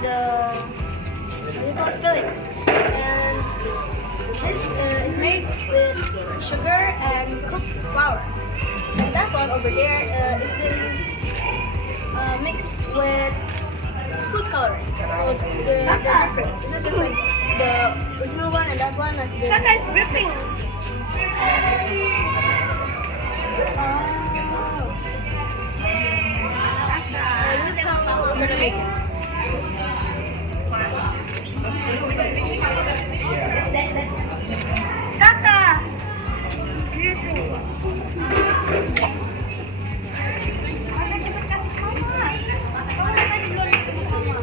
the fillings, and this is made with sugar and cooked flour. And that one over there is been mixed with food coloring. So they're different. This is just like the original one, and that one has been mixed. This is how we're gonna make it. Kakak, gitu. Kakak cepat kasih mama. Kau tadi belum ketemu mama.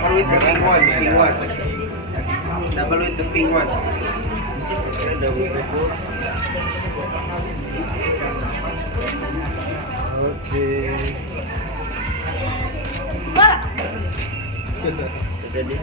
Double with the pink one, missing one. Double with the pink one. Okay. Voilà. Jadi.